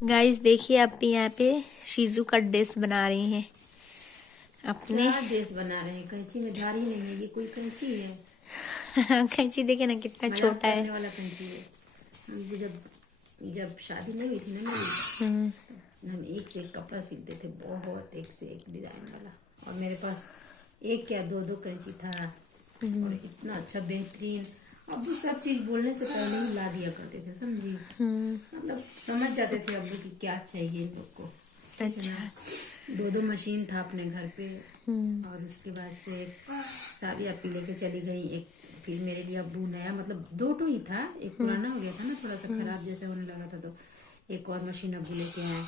Guys देखिए आप भी यहाँ पे शीजू का ड्रेस बना रही हैं अपने। क्या ड्रेस बना रहे हैं? कैंची में धारी नहीं है, ये कोई कैंची है? कैंची देखे ना कितना छोटा है। वाला कैंची है। हमको जब शादी नहीं हुई थी ना मेरी, हम एक से एक कपड़ा सीखते थे, बहुत एक से एक डिजाइन वाला। और मेरे पास एक क्या दो कैंची था और इतना अच्छा बेहतरीन। अब्बू सब चीज बोलने से पहले ही ला दिया करते थे, समझी। मतलब समझ जाते थे अब्बू की क्या चाहिए इन लोग को। अच्छा। दो मशीन था अपने घर पे। और उसके बाद से सारी अपी लेके चली गई। एक फिर मेरे लिए अब्बू नया, मतलब दो ही था, एक पुराना हो गया था ना, थोड़ा सा खराब जैसे होने लगा था, तो एक और मशीन अब्बू लेके आए।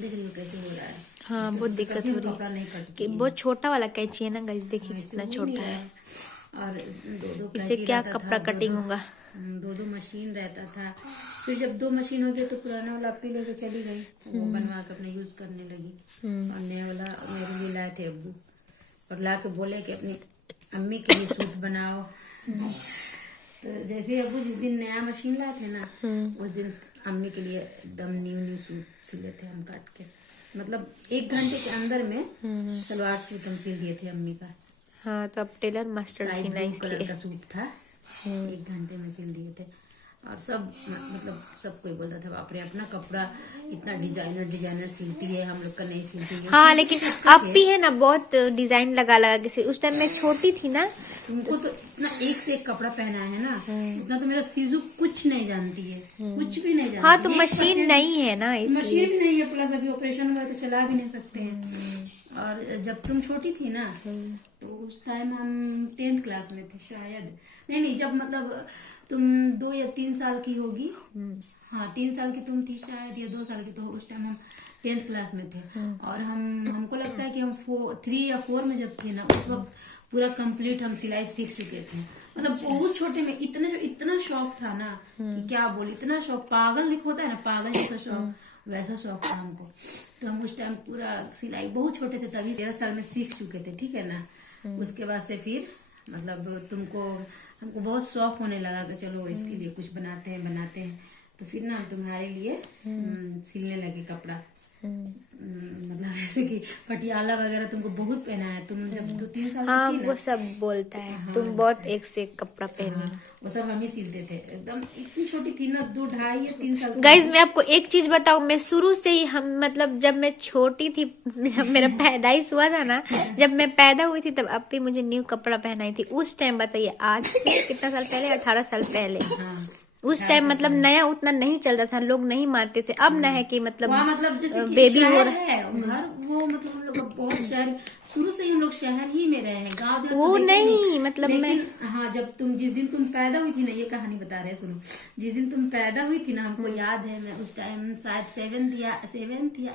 देख रही हो कैसे हो रहा है। हाँ बहुत दिक्कत हो रही है कि बहुत छोटा वाला कैंची है ना गाइस, देखिए कितना छोटा है। और दो इससे क्या कपड़ा कटिंग होगा। दो मशीन रहता था। फिर जब दो मशीन हो गया तो पुराना वाला अपी लेके चली गई, वो बनवा के अपना यूज करने लगी। और नया वाला मेरे लिए लाए थे अब्बू, और ला के बोले कि अपनी अम्मी के लिए सूट बनाओ। तो जैसे अब्बू जिस दिन नया मशीन लाए थे ना, उस दिन अम्मी के लिए एकदम न्यू सूट सिले थे हम काट के। मतलब 1 घंटे के अंदर में सलवार सूट हम सिल दिए थे अम्मी का। हाँ तो अब टेलर मास्टर थी ना, इसलिए कलर का सूट था, 1 घंटे में सिल दिए थे। और सब मतलब सब कोई बोलता था बाप रे अपना कपड़ा इतना डिजाइनर सिलती है, हम लोग का नहीं सिलती है। हाँ लेकिन अब भी है ना बहुत डिजाइन लगा के। उस टाइम मैं छोटी थी ना, तुमको तो इतना एक से एक कपड़ा पहना है ना, उतना तो मेरा सीजू कुछ नहीं जानती है, कुछ भी नहीं जानती। हाँ तो मशीन नहीं है ना, मशीन भी नहीं है, प्लस अभी ऑपरेशन हुआ है तो चला भी नहीं सकते हैं। और जब तुम छोटी थी ना तो उस टाइम हम 10th क्लास में थे शायद। नहीं जब मतलब तुम 2 या 3 साल की होगी। हाँ 3 साल की तुम थी शायद, या 2 साल की। तो उस टाइम हम 10th क्लास में थे। और हमको लगता है कि हम 3 या 4 में जब थे ना, उस वक्त पूरा कंप्लीट हम सिलाई सीख चुके थे। मतलब बहुत छोटे में इतना शौक था ना कि क्या बोले, इतना शौक, पागल होता है ना, पागल जैसा शौक, वैसा शौक था हमको। तो हम उस टाइम पूरा सिलाई, बहुत छोटे थे तभी, 13 साल में सीख चुके थे, ठीक है ना। उसके बाद से फिर मतलब हमको बहुत शौक होने लगा कि चलो इसके लिए कुछ बनाते हैं। तो फिर ना हम तुम्हारे लिए सिलने लगे कपड़ा। मतलब जैसे कि पटियाला वगैरह तुमको बहुत पहना है, तुम जब 2-3 साल हाँ की थी ना, वो सब बोलता है। हाँ, तुम बहुत एक से एक कपड़ा पहने। वो सब हम ही सिलते थे। एकदम इतनी छोटी थी ना, 2, 2.5 या 3 साल। गाइज मैं आपको एक चीज बताऊं, मैं शुरू से ही मतलब जब मैं छोटी थी, मेरा पैदाइश हुआ था ना, जब मैं पैदा हुई थी तब अब भी मुझे न्यू कपड़ा पहनाई थी। उस टाइम बताइए आज से कितना साल पहले, 18 साल पहले। उस टाइम मतलब नया उतना नहीं चल रहा था, लोग नहीं मानते थे। अब ना है कि मतलब जैसे बेबी हो रहा है घर, वो मतलब हम लोग का बहुत शहर, शुरू से ही हम लोग शहर ही में रहे हैं, गाँव वो नहीं मतलब मैं। हाँ जब जिस दिन तुम पैदा हुई थी ना, ये कहानी बता रहे हैं सुनो। जिस दिन तुम पैदा हुई थी ना, हमको याद है, मैं उस टाइम शायद 7th या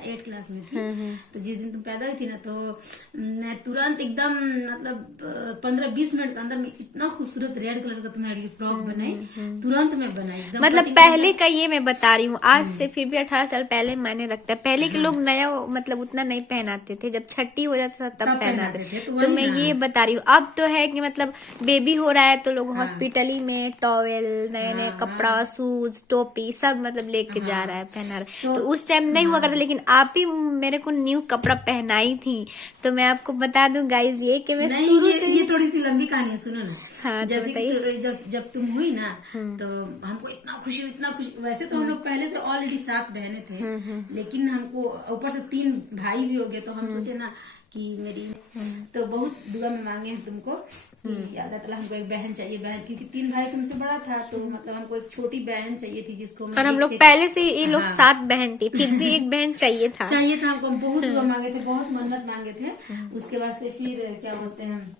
8th क्लास में थी। तो जिस दिन तुम पैदा हुई थी ना, तो मैं तुरंत एकदम मतलब 15-20 मिनट के अंदर में इतना खूबसूरत रेड कलर का तुम्हारे लिए फ्रॉक बनाई, तुरंत में बनाई। मतलब पहले का ये मैं बता रही हूँ, आज से फिर भी 18 साल पहले मायने रखता है। पहले के लोग नया मतलब उतना नहीं पहनाते थे, जब छठी हो जाता था तब पहनाते थे। तो मैं ये बता रही हूँ, अब तो है कि मतलब बेबी हो रहा है तो लोग हॉस्पिटली में टॉवेल, नए कपड़ा, शूज, टोपी सब मतलब लेके जा रहा है, पहना रहा है। तो उस टाइम नहीं हुआ करता, लेकिन आप ही मेरे को न्यू कपड़ा पहनाई थी। तो मैं आपको बता दूं गाइज ये कि मैं शुरू से, ये थोड़ी सी लंबी कहानी है, सुनो ना। हाँ, जैसे जब तुम हुई ना, तो हमको इतना खुशी। वैसे तो हम लोग पहले से ऑलरेडी 7 बहनें थे, लेकिन हमको ऊपर से 3 भाई भी हो गए। तो हम सोचे ना कि मेरी तो बहुत दुआ में मांगे हैं तुमको कि अल्लाह ताला हमको एक बहन चाहिए, क्योंकि 3 भाई तुमसे बड़ा था, तो मतलब हमको एक छोटी बहन चाहिए थी जिसको। और हम लोग पहले से ये लोग 7 बहन थी, फिर भी एक बहन चाहिए था हमको। बहुत दुआ मांगे थे, बहुत मन्नत मांगे थे। उसके बाद से फिर क्या बोलते हैं,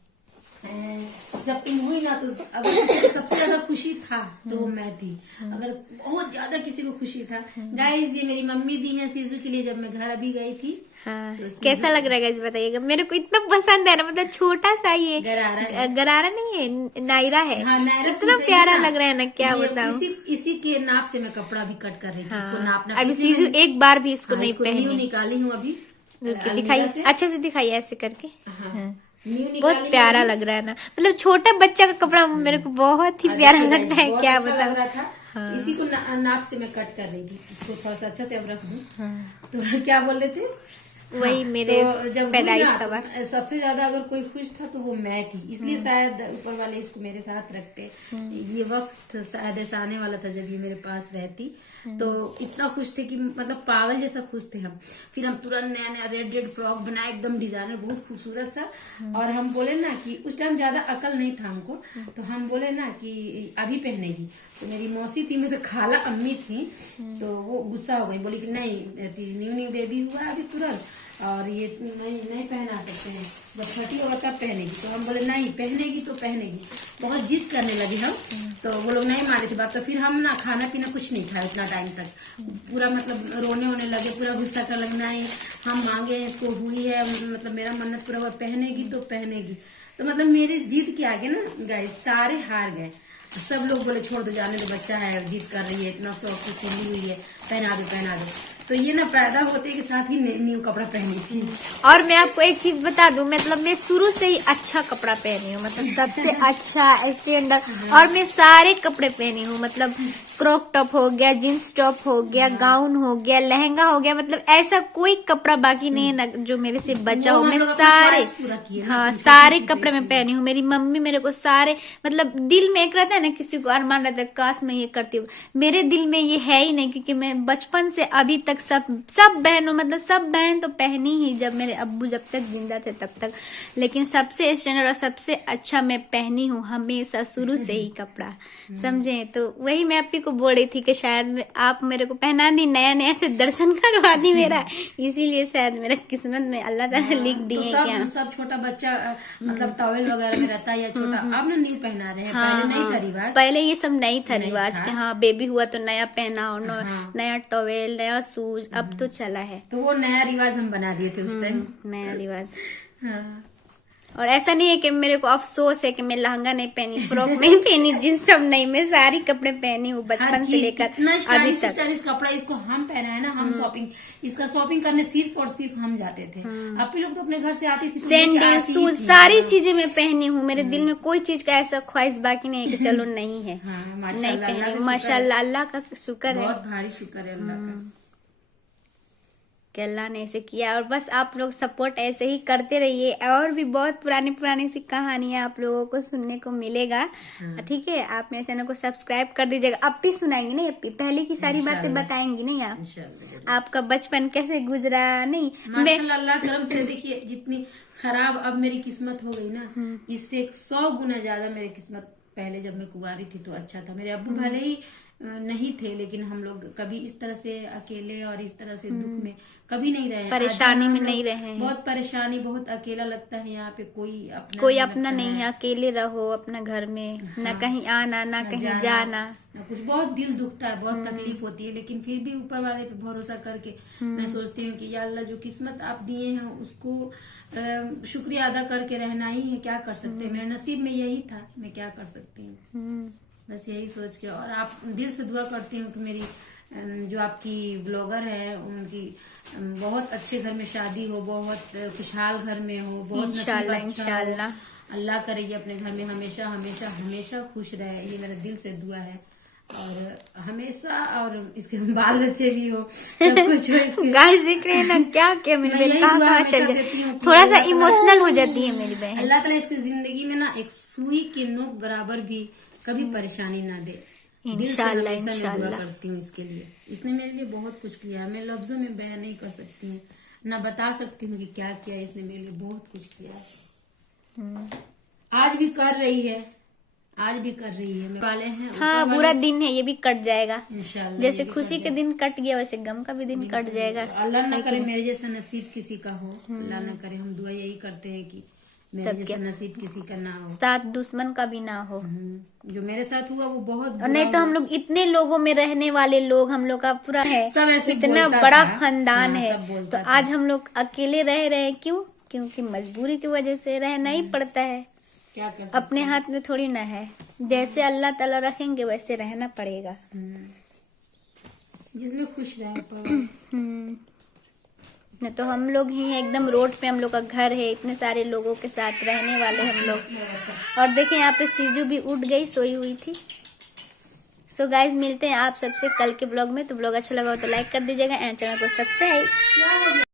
जब तुम हुई ना, तो अगर किसी को सबसे ज्यादा खुशी था तो वो मैं थी। अगर बहुत ज्यादा किसी को खुशी था, गाइज ये मेरी मम्मी दी है सीजू के लिए, जब मैं घर अभी गई थी। हाँ, तो कैसा लग रहा है गाइस बताइएगा। मेरे को इतना पसंद है ना, मतलब छोटा सा ये गरारा नहीं है, नायरा है। हाँ, नायरा इतना प्यारा लग रहा है ना, क्या बताऊं। इसी के नाप से मैं कपड़ा भी कट कर रही थी। इसको नापना अभी सीजू एक बार भी इसको नहीं पहनी, निकाली हूँ अभी। दिखाइए, अच्छे से दिखाइए ऐसे करके। बहुत प्यारा लग रहा है ना, मतलब छोटा बच्चा का कपड़ा मेरे को बहुत ही प्यारा लगता है, क्या बताऊं। हाँ। इसी को नाप से मैं कट कर रही थी, इसको थोड़ा सा अच्छा से अब रख दूं। तो क्या बोल रहे थे? वही मेरे तो जब पैदाइश हुई का ना, बात। तो सबसे ज्यादा अगर कोई खुश था तो वो मैं थी, इसलिए शायद ऊपर वाले इसको मेरे साथ रखते। ये वक्त शायद ऐसा आने वाला था जब ये मेरे पास रहती, तो इतना खुश थे कि मतलब पागल जैसा खुश थे हम। फिर हम तुरंत नया नया रेड रेड फ्रॉक बनाए, एकदम डिजाइनर, बहुत खूबसूरत सा। और हम बोले ना कि उस टाइम ज्यादा अकल नहीं था हमको, तो हम बोले ना कि अभी पहनेगी। तो मेरी मौसी थी, मेरे खाला अम्मी थी, तो वो गुस्सा हो गई, बोली कि नहीं न्यू न्यू बेबी हुआ अभी तुरंत, और ये नहीं पहना सकते हैं, जब छठी होगा तब पहनेगी। तो हम बोले नहीं, पहनेगी तो पहनेगी। बहुत जिद करने लगे हम, तो वो लोग नहीं माने थे बात। तो फिर हम ना खाना पीना कुछ नहीं खाया उतना टाइम तक, पूरा मतलब रोने होने लगे, पूरा गुस्सा कर लगे, नहीं हम मांगे इसको हुई है, मतलब मेरा मन्नत पूरा हुआ, पहनेगी तो पहनेगी। तो मतलब मेरे जिद के आगे ना गाइस सारे हार गए। सब लोग बोले छोड़ दो, जाने दो, बच्चा है, जिद कर रही है, इतना शौक से सिली हुई है, पहना दो पहना दो। तो ये ना पैदा होते के साथ ही न्यू कपड़ा पहनी थी। और मैं आपको एक चीज बता दूं, मतलब मैं शुरू से ही अच्छा कपड़ा पहनी हूँ, मतलब सबसे अच्छा स्टैंडर्ड। और मैं सारे कपड़े पहनी हूँ, मतलब क्रॉप टॉप हो गया, जींस टॉप हो गया, गाउन हो गया, लहंगा हो गया, मतलब ऐसा कोई कपड़ा बाकी नहीं है ना जो मेरे से बचा हो। मैं सारे, हाँ सारे कपड़े मैं पहनी हूँ। मेरी मम्मी मेरे को सारे, मतलब दिल में एक रहता है ना, किसी को अरमान रहता है काश मैं ये करती हूँ, मेरे दिल में ये है ही नहीं, क्योंकि मैं बचपन से अभी तक सब बहनों, मतलब सब बहन तो पहनी ही, जब मेरे अब्बू जब तक जिंदा थे तब तक। लेकिन सबसे स्टैंडर्ड और सबसे अच्छा मैं पहनी हूँ हमेशा, शुरू से ही कपड़ा, समझे। तो वही मैं आप ही को बोल रही थी कि शायद आप मेरे को पहना दी, नया नया से दर्शन करवा दी मेरा, इसीलिए शायद मेरा किस्मत में अल्लाह ताला लिख दिए। तो क्या सब छोटा बच्चा मतलब टॉवेल वगैरह में रहता है या छोटा, अब ना न्यू पहना रहे हैं, पहले नहीं था रिवाज। पहले ये सब नहीं था रिवाज के, हाँ बेबी हुआ तो नया पहना और नया टॉवेल, नया शूज, अब तो चला है। तो वो नया रिवाज हम बना दिए थे उस टाइम, नया रिवाज। हाँ। और ऐसा नहीं है कि मेरे को अफसोस है कि मैं लहंगा नहीं पहनी, फ्रॉक नहीं पहनी, जींस सब नहीं, मैं सारी कपड़े पहनी हूँ बचपन से लेकर अभी तक। स्टाइलिश कपड़ा इसको हम पहना है ना, हम शॉपिंग, इसका शॉपिंग करने सिर्फ और सिर्फ हम जाते थे। आप लोग तो अपने घर से आती थी, सैंडल शूज सारी चीजें मैं पहनी हूँ। मेरे दिल में कोई चीज का ऐसा ख्वाहिश बाकी नहीं है कि चलो नहीं है, नहीं पहनी। माशाल्लाह, अल्लाह का शुक्र है, बहुत भारी शुक्र है अल्लाह का कि अल्लाह ने ऐसे किया। और बस आप लोग सपोर्ट ऐसे ही करते रहिए, और भी बहुत पुरानी पुरानी सी कहानियां आप लोगों को सुनने को मिलेगा। ठीक है, आप मेरे चैनल को सब्सक्राइब कर दीजिएगा। अप्पी सुनाएंगी नहीं, अप्पी पहले की सारी बातें बताएंगी नहीं आप, आपका बचपन कैसे गुजरा। नहीं माशाल्लाह, अल्लाह करम से देखिए, जितनी खराब अब मेरी किस्मत हो गई ना, इससे 100 गुना ज्यादा मेरी किस्मत पहले जब मैं कुंवारी थी तो अच्छा था। मेरे अब्बू भले ही नहीं थे, लेकिन हम लोग कभी इस तरह से अकेले और इस तरह से दुख में कभी नहीं रहे, परेशानी में नहीं रहे। बहुत परेशानी, बहुत अकेला लगता है यहाँ पे, कोई अपना नहीं है। अकेले रहो अपना घर में, ना कहीं आना ना कहीं जाना, कुछ बहुत दिल दुखता है, बहुत तकलीफ होती है। लेकिन फिर भी ऊपर वाले पे भरोसा करके मैं सोचती हूँ कि या अल्लाह जो किस्मत आप दिए हैं उसको शुक्रिया अदा करके रहना ही है, क्या कर सकते हैं। मेरे नसीब में यही था, मैं क्या कर सकती हूँ, बस यही सोच के। और आप दिल से दुआ करती हूँ कि मेरी जो आपकी ब्लॉगर है उनकी बहुत अच्छे घर में शादी हो, बहुत खुशहाल घर में हो, बहुत नसीब अच्छा हो। अल्लाह करे ये अपने घर में हमेशा हमेशा हमेशा खुश रहे, ये मेरा दिल से दुआ है। और हमेशा, और इसके बाल बच्चे भी हो, सब कुछ हो इसके। गाइस देख रहे हैं ना क्या क्या मेरी बहन कहाँ चल जाती है, थोड़ा सा इमोशनल हो जाती है मेरी बहन। अल्लाह ताला इसकी जिंदगी में ना एक सुई के नोक बराबर भी कभी परेशानी ना दे, इंशाल्लाह। इंशाल्लाह दुआ करती हूँ इसके लिए। इसने मेरे लिए बहुत कुछ किया है, मैं लफ्जों में बयान नहीं कर सकती हूँ, ना बता सकती हूँ कि क्या किया। इसने मेरे लिए बहुत कुछ किया है, आज भी कर रही है, आज भी कर रही है। वाले हैं, हाँ बुरा दिन है, ये भी कट जाएगा इंशाल्लाह। जैसे खुशी के दिन कट गया वैसे गम का भी दिन कट जाएगा। अल्लाह ना करे मेरे जैसा नसीब किसी का हो, अल्लाह ना करे। हम दुआ यही करते हैं कि मेरे जैसा नसीब किसी का ना हो, साथ दुश्मन का भी ना हो। जो मेरे साथ हुआ वो बहुत, और नहीं तो हम लोग इतने लोगों में रहने वाले लोग, हम लोग का पूरा है सब ऐसे इतना बड़ा खानदान है, तो आज हम लोग अकेले रह रहे हैं। क्यों? क्योंकि मजबूरी की वजह से रहना ही पड़ता है, क्या कर सकते, अपने हाथ में थोड़ी ना है। जैसे अल्लाह ताला रखेंगे वैसे रहना पड़ेगा, जिसमें खुश रहे। न तो हम लोग ही एकदम रोड पे हम लोग का घर है, इतने सारे लोगों के साथ रहने वाले हम लोग। और देखें यहाँ पे सीजू भी उठ गई, सोई हुई थी, सो गाइज मिलते हैं आप सबसे कल के ब्लॉग में। तो ब्लॉग अच्छा लगा हो तो लाइक कर दीजिएगा एंड चैनल को सब्सक्राइब।